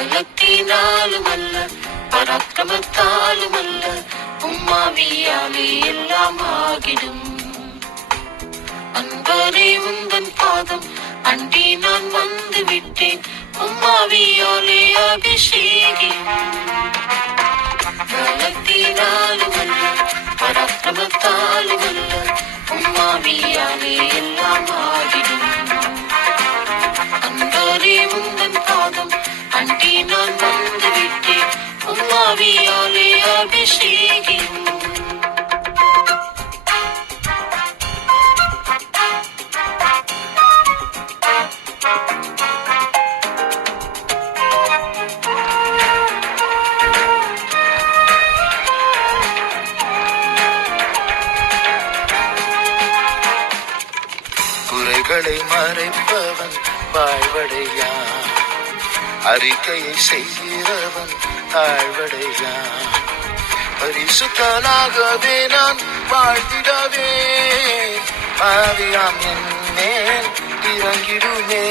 பலத்தினாலும் அல்ல, பராக்கிரமத்தாலும் அல்ல, உம்மாவியாலே எல்லாம் ஆகிடும். அன்பரே உந்தன் பாதம் அண்டி நான் வந்து விட்டேன், உம்மாவியாலே அபிஷேகம். பலத்தினாலும் அல்ல, பராக்கிரமத்தாலும் அல்ல, உம்மாவியாலே எல்லாம் ஆகிடும். அன்பரே உந்தன் பாதம் அண்டி நான் வந்து விட்டேன், உம்மாவியாலே அபிஷேகம். குறைகளை மறைப்பவன் வாழ்வடையான், அறிக்கையை செய்கிறவன் தாழ்வடையான். பரிசுத்தனாகவே நான் வாழ்ந்திடவே, பாவியாம் என் மேல் இறங்கிடுமே.